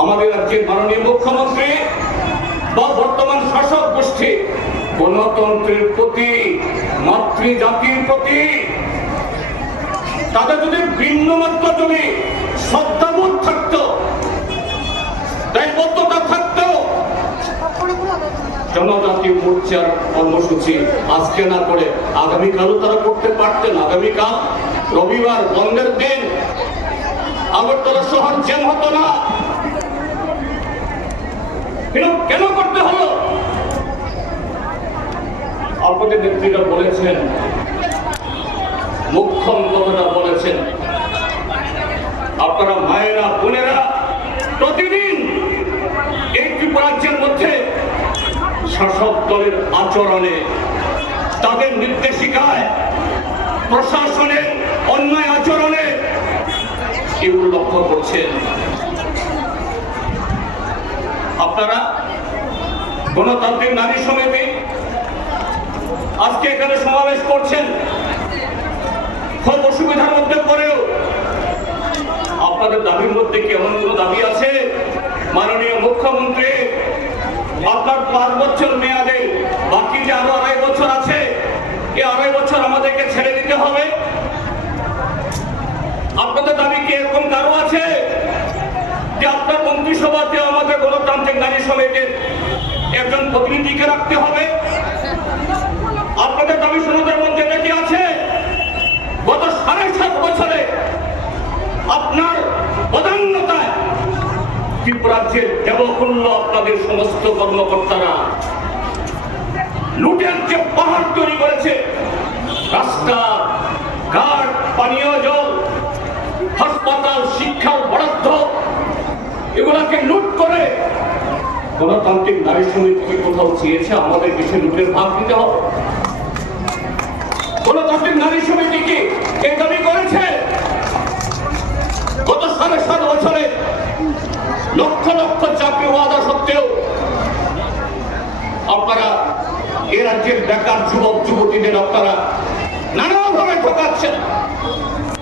আমাদের রাজ্যের মাননীয় মুখ্যমন্ত্রী বা বর্তমান শাসক গোষ্ঠী গণতন্ত্রের প্রতি, মাতৃজাতির প্রতি তাদের যদি ভিন্নমাত্র যদি শ্রদ্ধাবোধ থাকতো, দায়বদ্ধতা থাকতো, জনজাতি মোর্চার কর্মসূচি আজকে না করে আগামীকালও তারা করতে পারতেন। আগামীকাল রবিবার বন্ধের দিন, আগরতলা শহর জ্যাম হতো না। কেন করতে হলো? আপনাদের নেত্রীরা বলেছেন, মুখ্যম কথাটা বলেছেন, আপনারা মায়েরা বোনেরা প্রতিদিন এই ত্রিপুরাজ্যের মধ্যে শাসক দলের আচরণে, তাদের নির্দেশিকায়, প্রশাসনের অন্যায় আচরণে এগুলো লক্ষ্য করছেন। আপনারা গণতান্ত্রিক নারী সমিতি আজকে এখানে সমাবেশ করছেন, খুব অসুবিধার মধ্যে পড়েও আপনাদের দাবির মধ্যে কি এমন কোন দাবি আছে? মাননীয় মুখ্যমন্ত্রী, আপনার 5 বছর মেয়াদে বাকি যে আরো 2.5 বছর আছে, এই 2.5 বছর আমাদেরকে ছেড়ে দিতে হবে। আপনাদের দাবি কি এরকম কারো আছে যে আপনার মন্ত্রিসভাতে আমাদের গণতান্ত্রিক নারী সমিতির একজন প্রতিনিধিকে রাখতে হবে? আপনাদের দাবি সনদের মধ্যে নাকি আছে গত 7.5 বছরে আপনার প্রধানতায় ত্রিপুরাজ্যের দেবকুল্য আপনাদের সমস্ত কর্মকর্তারা লুটের যে পাহাড় তৈরি করেছে, রাস্তা ঘাট, পানীয় জল, হাসপাতাল, শিক্ষার বরাদ্দ, এগুলাকে লুট করে গণতান্ত্রিক নারী সমিতি কোথাও চেয়েছে আমাদের কিছু লুটের ভাগ দিতে হবে? গণতান্ত্রিক নারী সমিতি কি এই দাবি করেছে? গত 7.5 বছরে লক্ষ লক্ষ চাকরি ওয়াদা সত্ত্বেও আপনারা এ রাজ্যের বেকার যুবক যুবতীদের আপনারা নানাভাবে ঠকাচ্ছেন,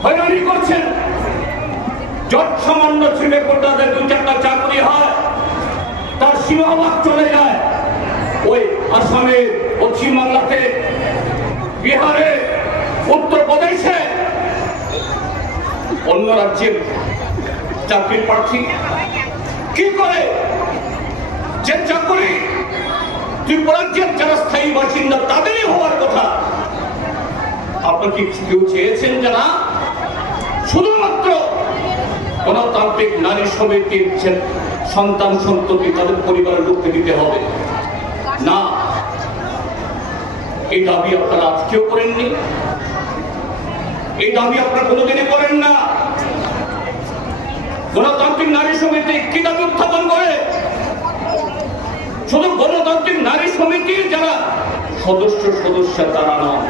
হয়রানি করছেন। যত সামান্য ছেলে কোটাদের 2-4টা চাকরি হয়, তার সীমাভাগ চলে যায় ওই আসামে, পশ্চিমবাংলাতে, বিহারে, উত্তরপ্রদেশে। অন্য রাজ্যের চাকরির প্রার্থী কি করে? যে চাকরি ত্রিপুরাজ্যের যারা স্থায়ী বাসিন্দা তাদেরই হওয়ার কথা, আপনার কি কেউ চেয়েছেন যে না শুধুমাত্র গণতান্ত্রিক নারী সমিতির সন্তান সন্ততি তাদের পরিবারের লোককে দিতে হবে? না, এই দাবি আপনারা আজকেও করেননি, এই দাবি আপনারা কোনোদিনই করেন না। গণতান্ত্রিক নারী সমিতি কি দাবি উত্থাপন করে? শুধু গণতান্ত্রিক নারী সমিতির যারা সদস্য তারা নয়,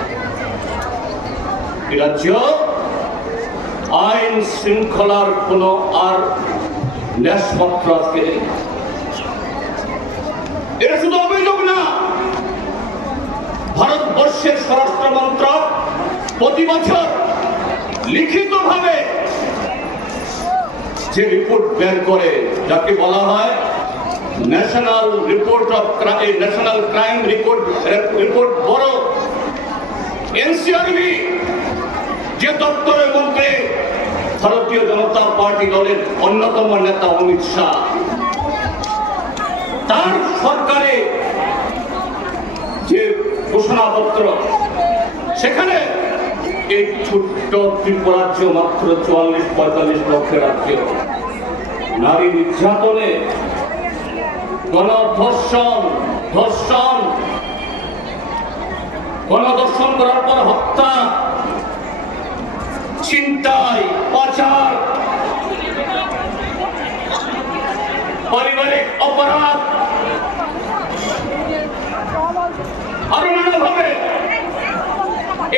এ রাজ্য আইন শৃঙ্খলার কোন আর ন্যাসপত্র আজকে নেই। এটা শুধু অভিযোগ না, ভারতবর্ষের স্বরাষ্ট্র মন্ত্রক প্রতি বছর লিখিতভাবে যে রিপোর্ট বের করে, যাকে বলা হয় national crime report bureau, NCRB, যে দপ্তরের মন্ত্রী ভারতীয় জনতা পার্টি দলের অন্যতম নেতা অমিত শাহ, তার সরকারে যে ঘোষণাপত্র, সেখানে এই ছোট্ট ত্রিপুরাজ্য মাত্র 44-45 লক্ষের রাজ্য, নারী নির্যাতনে, গণধর্ষণ করার পর হত্যা, ছিনতাই, পাচার, পারিবারিক অপরাধ, আরো নানাভাবে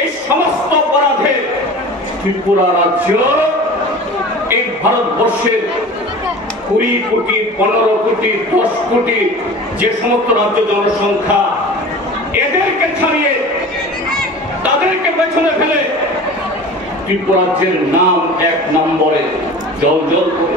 এই সমস্ত অপরাধে ত্রিপুরা রাজ্য এই ভারতবর্ষের 20 কোটি, 15 কোটি, 10 কোটি যে সমস্ত রাজ্য জনসংখ্যা, এদেরকে ছাড়িয়ে তাদেরকে পেছনে ফেলে ত্রিপুরাজ্যের নাম 1 নম্বরে জল করে।